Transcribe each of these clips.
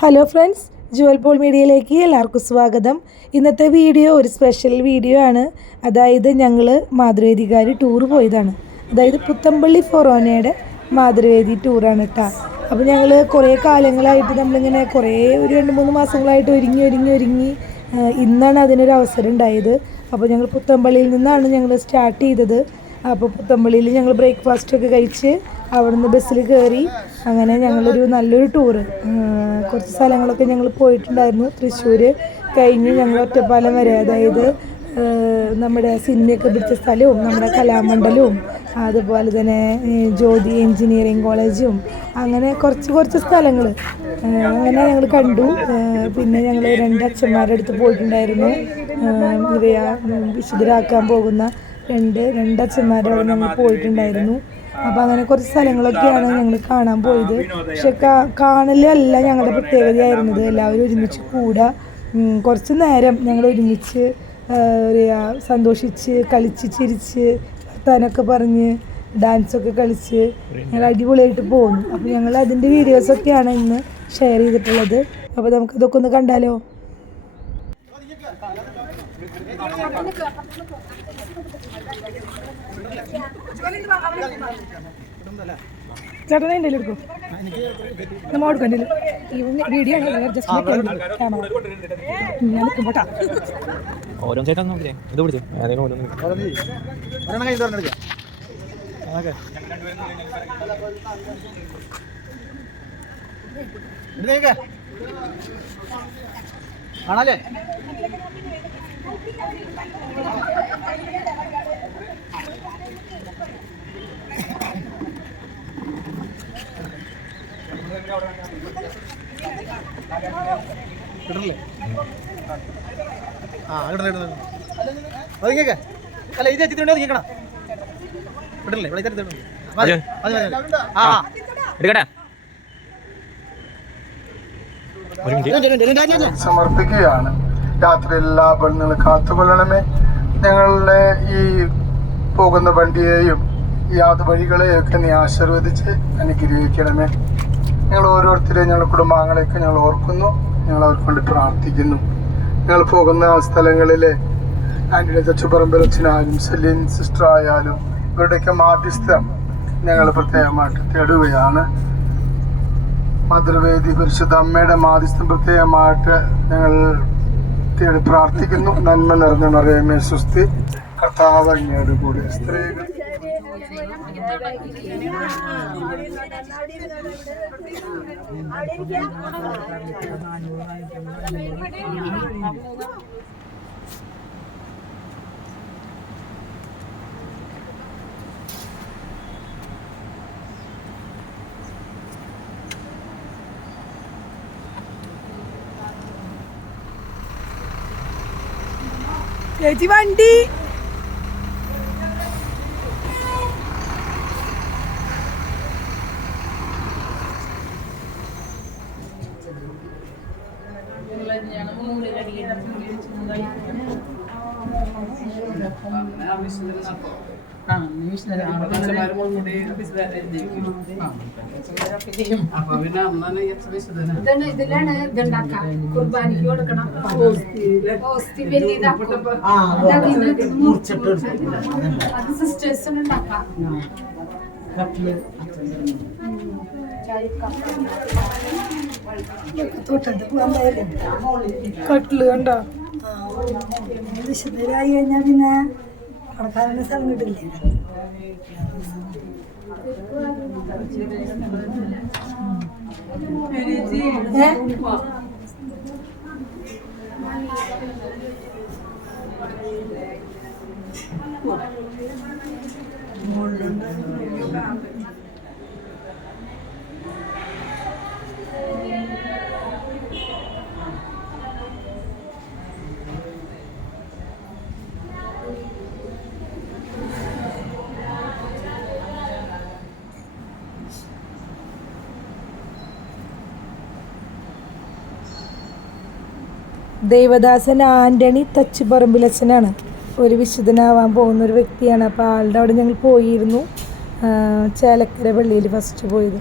Hello friends, Jual Paul മീഡിയയിലേക്ക് എല്ലാവർക്കും സ്വാഗതം. ഇന്നത്തെ വീഡിയോ ഒരു സ്പെഷ്യൽ വീഡിയോ ആണ്. അതായത് ഞങ്ങൾ മാതൃവേദിക്കാർ ടൂർ പോയതാണ്. അതായത് പുത്തമ്പള്ളി ഫൊറോനയുടെ മാതൃവേദി ടൂറാണ് കേട്ടോ. അപ്പോൾ ഞങ്ങൾ കുറേ കാലങ്ങളായിട്ട് നമ്മളിങ്ങനെ ഒരു 2-3 മാസങ്ങളായിട്ട് ഒരുങ്ങി ഇന്നാണ് അതിനൊരു അവസരം ഉണ്ടായത്. അപ്പോൾ ഞങ്ങൾ പുത്തമ്പള്ളിയിൽ നിന്നാണ് ഞങ്ങൾ സ്റ്റാർട്ട് ചെയ്തത്. അപ്പോൾ പുത്തമ്പള്ളിയിൽ ഞങ്ങൾ ബ്രേക്ക്ഫാസ്റ്റൊക്കെ കഴിച്ച് അവിടുന്ന് ബസ്സിൽ കയറി അങ്ങനെ ഞങ്ങളൊരു നല്ലൊരു ടൂറ് കുറച്ച് സ്ഥലങ്ങളൊക്കെ ഞങ്ങൾ പോയിട്ടുണ്ടായിരുന്നു. തൃശ്ശൂർ കഴിഞ്ഞ് ഞങ്ങൾ ഒറ്റപ്പാലം വരെ, അതായത് നമ്മുടെ സിനിമയൊക്കെ പിടിച്ച സ്ഥലവും നമ്മുടെ കലാമണ്ഡലവും അതുപോലെ തന്നെ ജ്യോതി എൻജിനീയറിംഗ് കോളേജും അങ്ങനെ കുറച്ച് സ്ഥലങ്ങൾ അങ്ങനെ ഞങ്ങൾ കണ്ടു. പിന്നെ ഞങ്ങൾ 2 അച്ഛന്മാരുടെ അടുത്ത് പോയിട്ടുണ്ടായിരുന്നു. ഇവയെ വിശുദ്ധരാക്കാൻ പോകുന്ന രണ്ട് അച്ഛന്മാരോട് ഞങ്ങൾ പോയിട്ടുണ്ടായിരുന്നു. അപ്പോൾ അങ്ങനെ കുറച്ച് സ്ഥലങ്ങളൊക്കെയാണ് ഞങ്ങൾ കാണാൻ പോയത്. പക്ഷെ കാണലല്ല ഞങ്ങളുടെ പ്രത്യേകതയായിരുന്നത്. എല്ലാവരും ഒരുമിച്ച് കൂടുക, കുറച്ച് നേരം ഞങ്ങൾ ഒരുമിച്ച് സന്തോഷിച്ച് കളിച്ച് ചിരിച്ച് വർത്താനമൊക്കെ പറഞ്ഞ് ഡാൻസൊക്കെ കളിച്ച് ഞങ്ങൾ അടിപൊളിയായിട്ട് പോകുന്നു. അപ്പോൾ ഞങ്ങൾ അതിൻ്റെ വീഡിയോസൊക്കെയാണ് ഇന്ന് ഷെയർ ചെയ്തിട്ടുള്ളത്. അപ്പോൾ നമുക്കതൊക്കെ ഒന്ന് കണ്ടാലോ. ചേട്ടനെ എൻ്റെ എടുക്കും, നമ്മൾ എടുക്കണ്ടല്ലോ. ഈ വീഡിയോ ഓരോ ചേട്ടൻ നോക്കിയേ ഇത് പിടിച്ചേ ആണല്ലേ. കിട്ടല്ലേ? ആ കിട്ടണേ അതിങ്ങേക്കെ അല്ല ഇത് എത്തിയിട്ടുണ്ടോ കേൾക്കണം. കിട്ടല്ലേ? ഇവിടെ സമർപ്പിക്കുകയാണ്. രാത്രി എല്ലാ പെണ്ണുങ്ങളും കാത്തുകൊള്ളണമേ. ഞങ്ങളുടെ ഈ പോകുന്ന വണ്ടിയെയും യാതുവഴികളെയൊക്കെ നീ ആശീർവദിച്ച് അനുഗ്രഹിക്കണമേ. ഞങ്ങൾ ഓരോരുത്തരെയും ഞങ്ങളുടെ കുടുംബാംഗങ്ങളെയൊക്കെ ഞങ്ങൾ ഓർക്കുന്നു, ഞങ്ങൾ അവർക്ക് വേണ്ടി പ്രാർത്ഥിക്കുന്നു. ഞങ്ങൾ പോകുന്ന സ്ഥലങ്ങളിലെ ആൻ്റണി തച്ചുപറമ്പിലച്ഛനായാലും സെലിൻ സിസ്റ്റർ ആയാലും ഇവരുടെയൊക്കെ മാധ്യസ്ഥം ഞങ്ങൾ പ്രത്യേകമായിട്ട് തേടുകയാണ്. മാതൃവേദി പരിശുദ്ധ അമ്മയുടെ മാധ്യസ്ഥം പ്രത്യേകമായിട്ട് ഞങ്ങൾ തേടി പ്രാർത്ഥിക്കുന്നു. നന്മ നിറഞ്ഞ മറിയമേ സ്വസ്തി, കർത്താവ് അങ്ങയോട് കൂടി സ്ത്രീകൾ ചേച്ചി വണ്ടി ഇതിലാണ് ഇതുണ്ടാക്കാം. കുർബാനിക്ക് കൊടുക്കണം. അത് സിസ്റ്റേഴ്സിന് ഉണ്ടാക്കാം. കട്ടില് കണ്ടോ? വിശുദ്ധരായി കഴിഞ്ഞാൽ പിന്നെ കടക്കാരൻ്റെ സ്ഥലം കിട്ടില്ലേ. ദേവദാസൻ ആൻ്റണി തച്ചുപറമ്പിലച്ഛനാണ്. ഒരു വിശുദ്ധനാവാൻ പോകുന്ന ഒരു വ്യക്തിയാണ്. അപ്പോൾ ആളുടെ അവിടെ ഞങ്ങൾ പോയിരുന്നു. ചേലക്കര പള്ളിയിൽ ഫസ്റ്റ് പോയത്.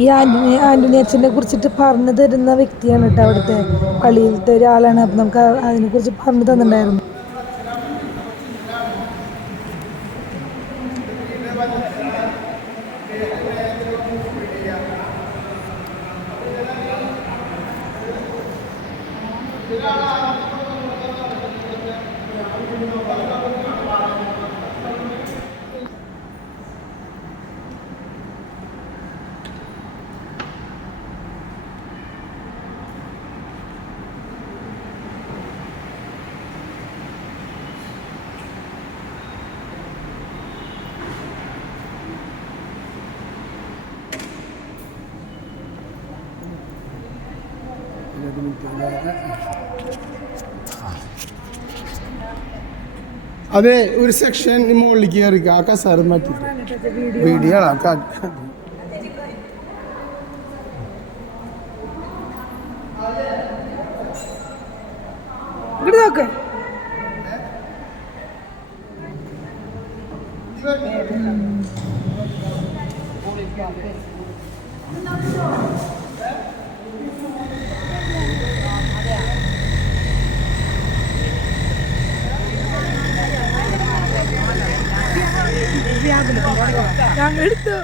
ഈ ആന്റണി അച്ഛനെ കുറിച്ചിട്ട് പറഞ്ഞു തരുന്ന വ്യക്തിയാണ് കേട്ടോ, അവിടുത്തെ പള്ളിയിലത്തെ ഒരാളാണ്. അപ്പം നമുക്ക് അതിനെക്കുറിച്ച് പറഞ്ഞു തന്നിട്ടുണ്ടായിരുന്നു. അതെ, ഒരു സെക്ഷൻ മുകളിലേക്ക് കയറിക്ക, ആ കസാര മാറ്റിട്ട് വീഡിയോ നോക്ക്. എടുത്തു.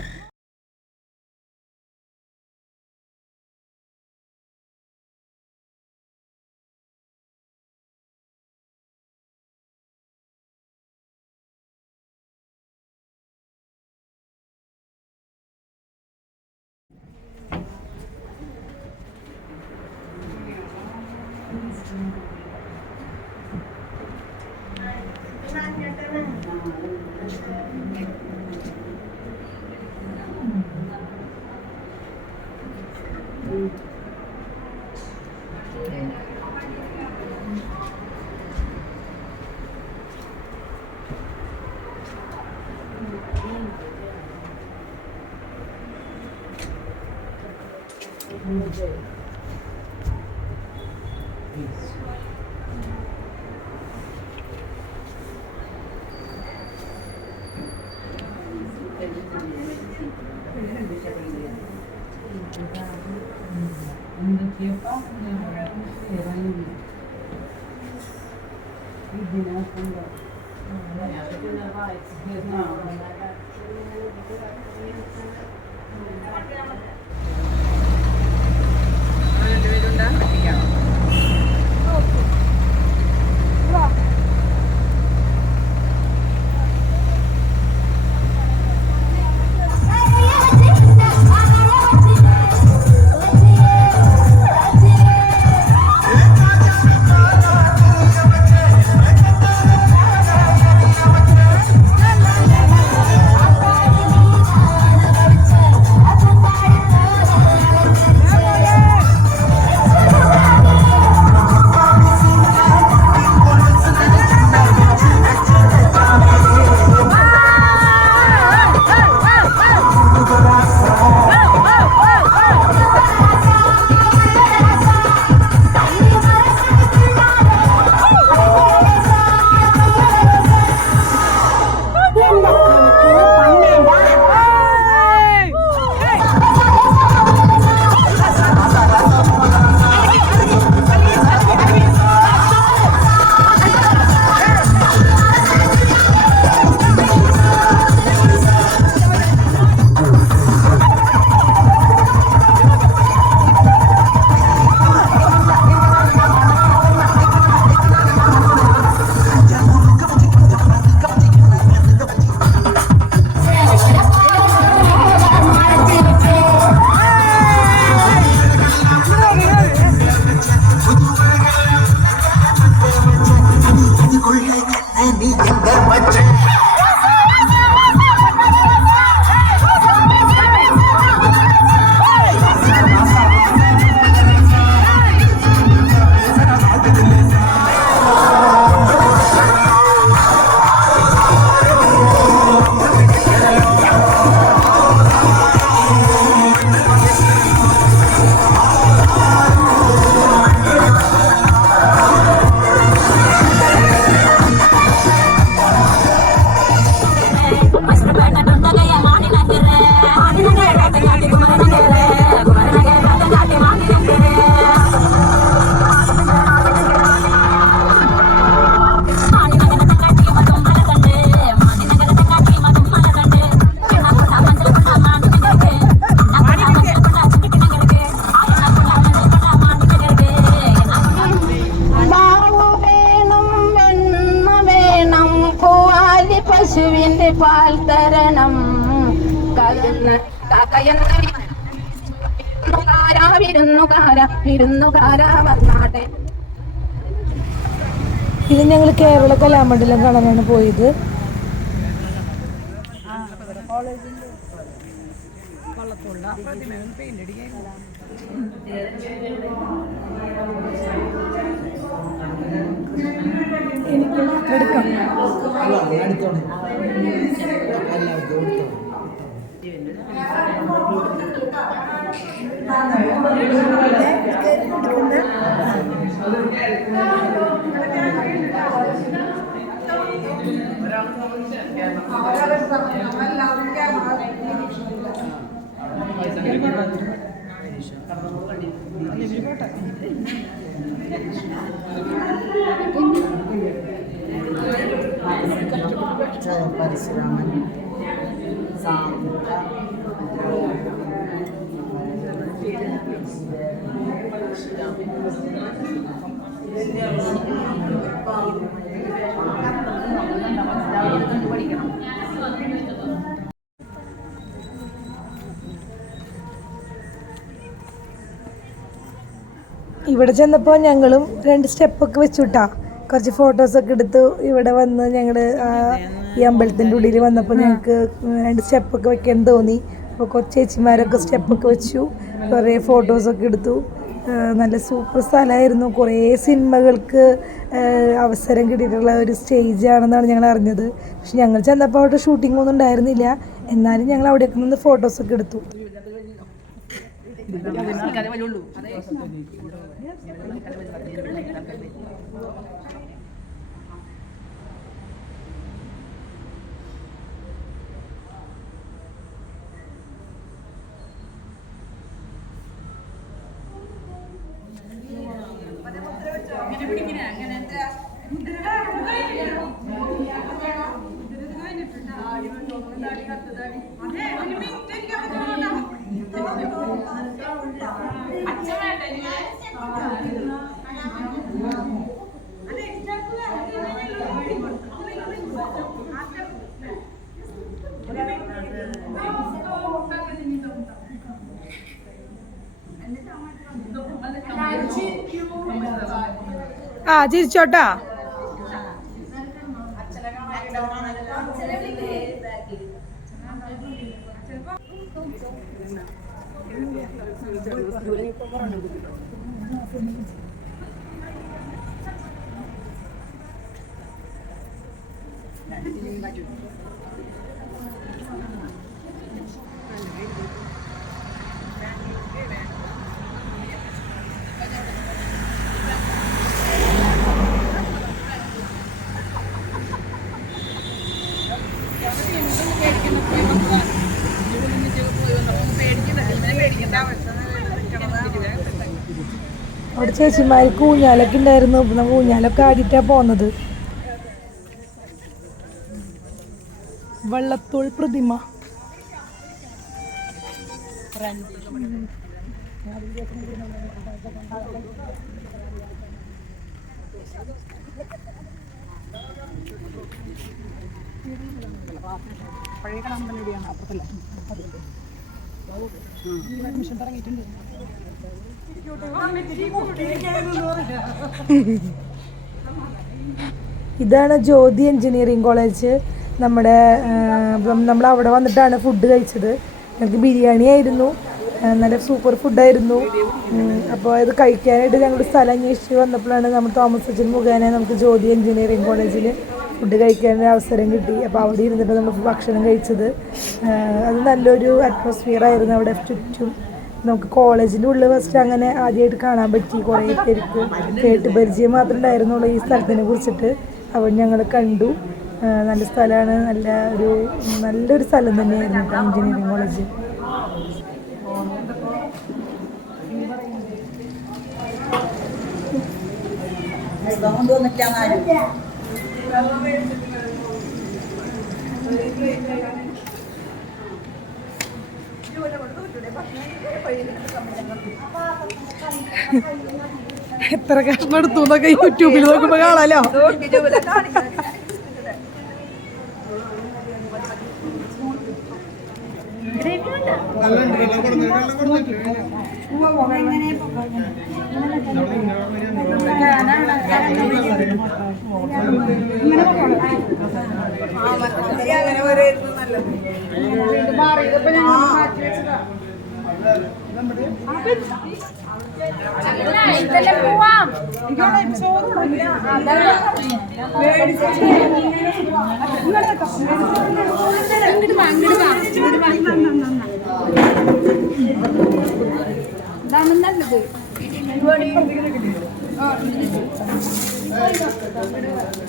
I പാൽ തരണം വിരുന്നുകാര വന്നാട്ടെ. ഇത് ഞങ്ങൾ കേരള കലാമണ്ഡലം കാണാനാണ് പോയത്. എനിക്ക് എടുക്കാം. പരശുരാമൻ ഇവിടെ ചെന്നപ്പോൾ ഞങ്ങളും 2 സ്റ്റെപ്പൊക്കെ വെച്ചുട്ടാ. കുറച്ച് ഫോട്ടോസൊക്കെ എടുത്തു. ഇവിടെ വന്ന് ഞങ്ങൾ ഈ അമ്പലത്തിൻ്റെ ഉള്ളിൽ വന്നപ്പോൾ ഞങ്ങൾക്ക് 2 സ്റ്റെപ്പൊക്കെ വെക്കാൻ തോന്നി. അപ്പോൾ കുറച്ച് ചേച്ചിമാരൊക്കെ സ്റ്റെപ്പൊക്കെ വെച്ചു, കുറേ ഫോട്ടോസൊക്കെ എടുത്തു. നല്ല സൂപ്പർ സ്ഥലമായിരുന്നു. കുറേ സിനിമകൾക്ക് അവസരം കിട്ടിയിട്ടുള്ള ഒരു സ്റ്റേജാണെന്നാണ് ഞങ്ങൾ അറിഞ്ഞത്. പക്ഷെ ഞങ്ങൾ ചെന്നപ്പോൾ അവിടെ ഷൂട്ടിംഗ് ഒന്നും ഉണ്ടായിരുന്നില്ല. എന്നാലും ഞങ്ങൾ അവിടെയൊക്കെ നിന്ന് ഫോട്ടോസൊക്കെ എടുത്തു. ചിരിച്ചോട്ടാ. അവിടെ ചേച്ചിമാർക്ക് ഊഞ്ഞാലൊക്കെ ഉണ്ടായിരുന്നു. നമ്മൾ ഊഞ്ഞാലൊക്കെ ആടിയിട്ടാണ് പോകുന്നത്. വള്ളത്തോൾ പ്രതിമ പഴയ കടമ്പനടിയാണ് അപ്പുറത്തല്ല. തുടങ്ങിയിട്ടുണ്ട്. ഇതാണ് ജ്യോതി എഞ്ചിനീയറിംഗ് കോളേജ്. നമ്മൾ അവിടെ വന്നിട്ടാണ് ഫുഡ് കഴിച്ചത്. ഞങ്ങൾക്ക് ബിരിയാണി ആയിരുന്നു, നല്ല സൂപ്പർ ഫുഡായിരുന്നു. അപ്പോൾ ഇത് കഴിക്കാനായിട്ട് ഞങ്ങൾ സ്ഥലം അന്വേഷിച്ച് വന്നപ്പോഴാണ് നമ്മൾ തോമസ് അച്ഛൻ മുഖേന നമുക്ക് ജ്യോതി എഞ്ചിനീയറിംഗ് കോളേജിൽ ഫുഡ് കഴിക്കാനൊരു അവസരം കിട്ടി. അപ്പോൾ അവിടെ ഇരുന്നിട്ട് നമുക്ക് ഭക്ഷണം കഴിച്ചത്. അത് നല്ലൊരു അറ്റ്മോസ്ഫിയർ ആയിരുന്നു. അവിടെ ചുറ്റും നമുക്ക് കോളേജിൻ്റെ ഉള്ളിൽ ഫസ്റ്റ് അങ്ങനെ ആദ്യമായിട്ട് കാണാൻ പറ്റി. കുറേ പേർക്ക് കേട്ട് പരിചയം മാത്രമേ ഉണ്ടായിരുന്നുള്ളൂ ഈ സ്ഥലത്തിനെ കുറിച്ചിട്ട്. അവിടെ ഞങ്ങൾ കണ്ടു. നല്ല സ്ഥലമാണ്, നല്ലൊരു സ്ഥലം തന്നെയായിരുന്നു എഞ്ചിനീയറിംഗ് കോളേജ്. എത്ര കഷ്ണം എടുത്തു എന്നൊക്കെ യൂട്യൂബിൽ നോക്കുമ്പോൾ കാണാലോ.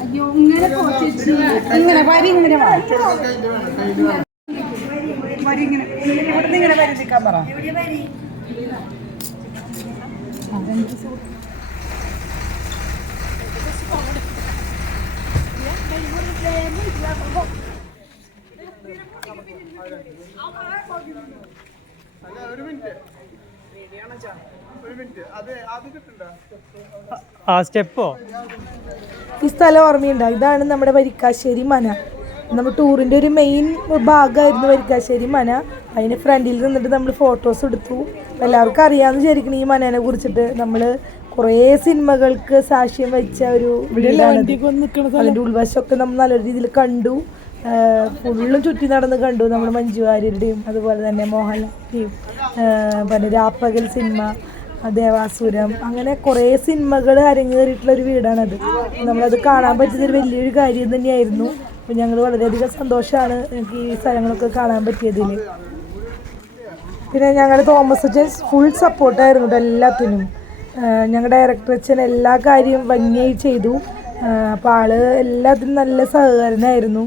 അയ്യോ ഇങ്ങനെ പോച്ചേച്ചി ഇങ്ങനെ വരി ഇങ്ങനെ ഇങ്ങനെ വരി നിൽക്കാൻ പറ. ആ സ്റ്റെപ്പോ ഈ സ്ഥലം ഓർമ്മയുണ്ടോ? ഇതാണ് നമ്മുടെ വരിക്കാശ്ശേരി മന. നമ്മൾ ടൂറിൻ്റെ ഒരു മെയിൻ ഭാഗമായിരുന്നു വരിക്കാശ്ശേരി മന. അതിന് ഫ്രണ്ടിൽ നിന്നിട്ട് നമ്മൾ ഫോട്ടോസ് എടുത്തു. എല്ലാവർക്കും അറിയാമെന്ന് വിചാരിക്കണം ഈ മനേനെ കുറിച്ചിട്ട്. നമ്മൾ കുറേ സിനിമകൾക്ക് സാക്ഷ്യം വെച്ച ഒരു വീടാണ്. അതിൻ്റെ ഉൾവശമൊക്കെ നമ്മൾ നല്ല രീതിയിൽ കണ്ടു. ഫുള്ളും ചുറ്റി നടന്ന് കണ്ടു. നമ്മൾ മഞ്ജു വാര്യരുടെയും അതുപോലെ തന്നെ മോഹൻലാലിൻ്റെയും പിന്നെ രാപ്പകൽ സിനിമ, ദേവാസുരം, അങ്ങനെ കുറേ സിനിമകൾ അരങ്ങേറിയിട്ടുള്ളൊരു വീടാണത്. നമ്മളത് കാണാൻ പറ്റിയതൊരു വലിയൊരു കാര്യം തന്നെയായിരുന്നു. അപ്പോൾ ഞങ്ങൾ വളരെയധികം സന്തോഷമാണ് എനിക്ക് ഈ സ്ഥലങ്ങളൊക്കെ കാണാൻ പറ്റിയതിൽ. പിന്നെ ഞങ്ങളുടെ തോമസ് അച്ഛൻ ഫുൾ സപ്പോർട്ടായിരുന്നു എല്ലാത്തിനും. ഞങ്ങളുടെ ഡയറക്ടർ അച്ഛൻ എല്ലാ കാര്യവും ഭംഗിയായി ചെയ്തു. അപ്പോൾ ആള് എല്ലാത്തിനും നല്ല സഹകരണമായിരുന്നു.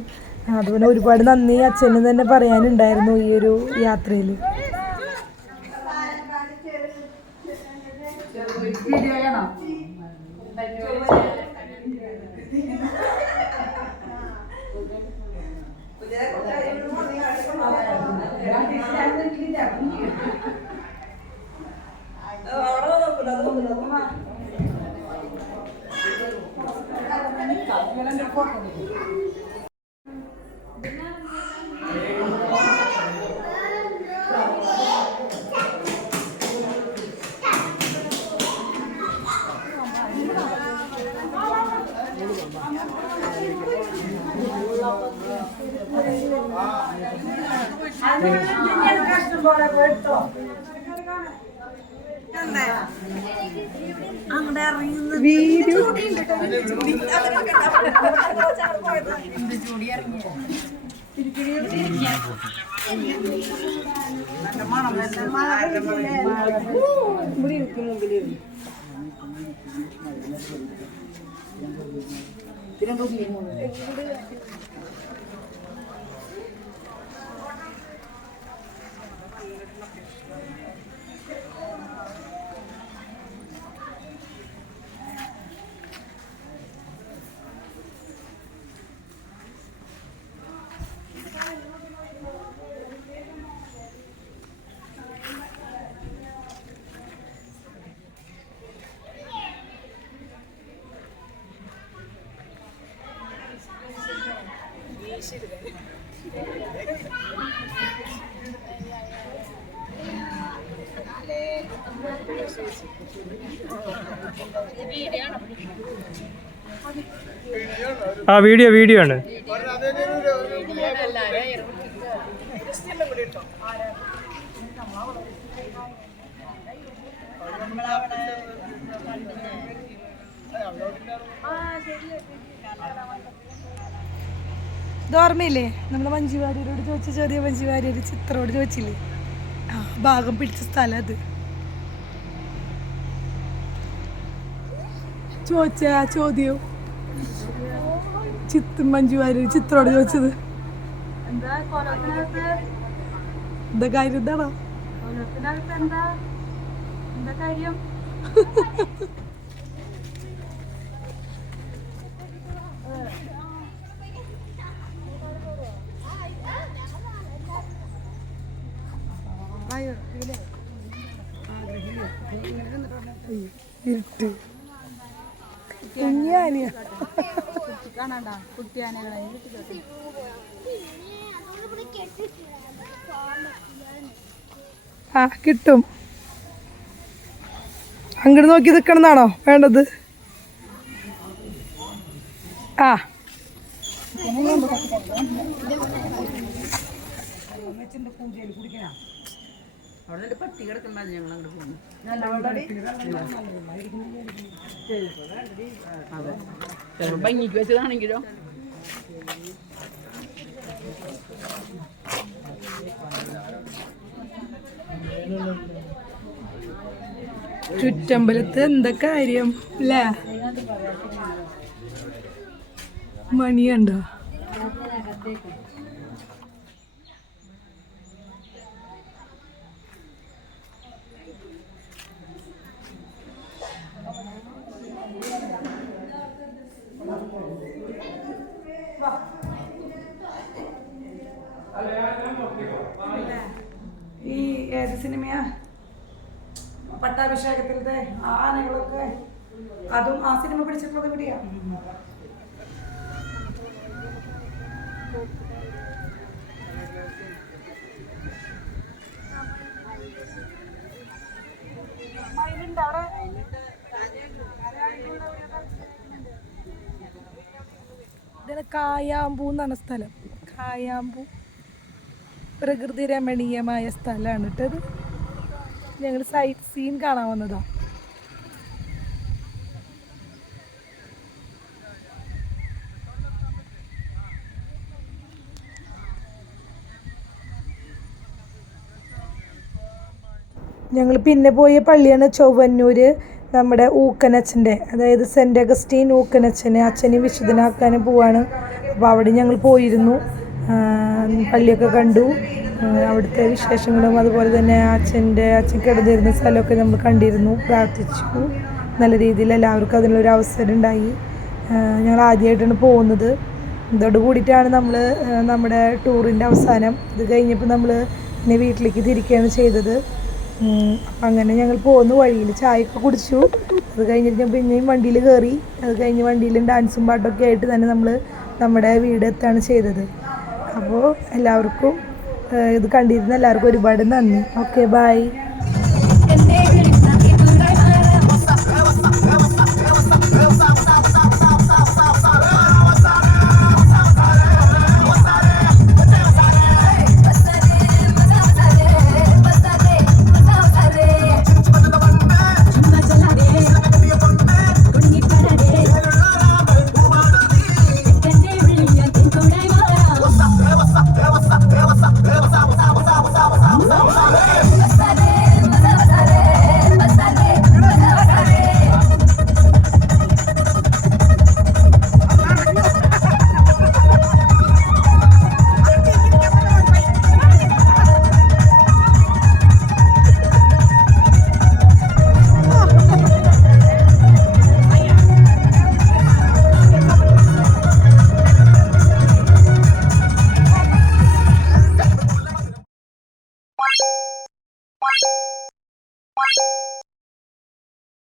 അതുപോലെ ഒരുപാട് നന്ദി അച്ഛന് തന്നെ പറയാനുണ്ടായിരുന്നു ഈ ഒരു യാത്രയിൽ. ആ വീഡിയോ ആണ്. ഇത് ഓർമ്മയില്ലേ നമ്മൾ മഞ്ജു വാര്യരോട് ചോദിച്ച ചെറിയ മഞ്ജു വാര്യർ ചിത്രോട് ചോദിച്ചില്ലേ? ആ ഭാഗം പിടിച്ച സ്ഥലം അത്. ചോദിച്ച ആ ചോദ്യം മഞ്ജു വാര്യർ ചിത്രോട് ചോദിച്ചത് എന്താ കാര്യം? എന്താണോ എന്താ കാര്യം? ഇരുട്ട് കുഞ്ഞാനിയ കാണാണ്ടാ കുട്ടിയാനകളെ ആ കിട്ടും. അങ്ങോട്ട് നോക്കി നിൽക്കണമെന്നാണോ വേണ്ടത്? ആ ഭംഗിക്ക് വെച്ചതാണെങ്കിലോ ചുറ്റമ്പലത്ത് എന്താ കാര്യം അല്ലേ? മണിയുണ്ടോ? ഈ ഏത് സിനിമയാ? പട്ടാഭിഷേകത്തിലത്തെ ആനകളൊക്കെ, അതും ആ സിനിമ പിടിച്ചിട്ടുള്ളത് എവിടെയാ? ഇതിന് കായാമ്പൂ എന്നാണ് സ്ഥലം. കായാമ്പൂ പ്രകൃതി രമണീയമായ സ്ഥലമാണ് കേട്ടത്. ഞങ്ങൾ സൈറ്റ് സീൻ കാണാൻ വന്നതാ. ഞങ്ങൾ പിന്നെ പോയ പള്ളിയാണ് ചൊവ്വന്നൂര്, നമ്മുടെ ഊക്കനച്ഛൻ്റെ, അതായത് സെൻറ്റ് അഗസ്റ്റീൻ ഊക്കനച്ഛന്, അച്ഛനെയും വിശുദ്ധനാക്കാനും പോവാണ്. അപ്പോൾ അവിടെ ഞങ്ങൾ പോയിരുന്നു, പള്ളിയൊക്കെ കണ്ടു, അവിടുത്തെ വിശേഷങ്ങളും അതുപോലെ തന്നെ അച്ഛൻ കിടന്നിരുന്ന സ്ഥലമൊക്കെ നമ്മൾ കണ്ടിരുന്നു, പ്രാർത്ഥിച്ചു. നല്ല രീതിയിൽ എല്ലാവർക്കും അതിനുള്ളൊരു അവസരം ഉണ്ടായി. ഞങ്ങൾ ആദ്യമായിട്ടാണ് പോകുന്നത്. ഇതോട് കൂടിയിട്ടാണ് നമ്മൾ നമ്മുടെ ടൂറിൻ്റെ അവസാനം. ഇത് കഴിഞ്ഞപ്പോൾ നമ്മൾ പിന്നെ വീട്ടിലേക്ക് തിരിക്കുകയാണ് ചെയ്തത്. അപ്പം അങ്ങനെ ഞങ്ങൾ പോകുന്ന വഴിയിൽ ചായയൊക്കെ കുടിച്ചു. അത് കഴിഞ്ഞിട്ട് പിന്നെയും വണ്ടിയിൽ കയറി. അത് കഴിഞ്ഞ് വണ്ടിയിലും ഡാൻസും പാട്ടൊക്കെ ആയിട്ട് തന്നെ നമ്മൾ നമ്മുടെ വീട് എത്താണ് ചെയ്തത്. അപ്പോൾ എല്ലാവർക്കും ഇത് കണ്ടിരുന്ന എല്ലാവർക്കും ഒരുപാട് നന്ദി. Okay, by.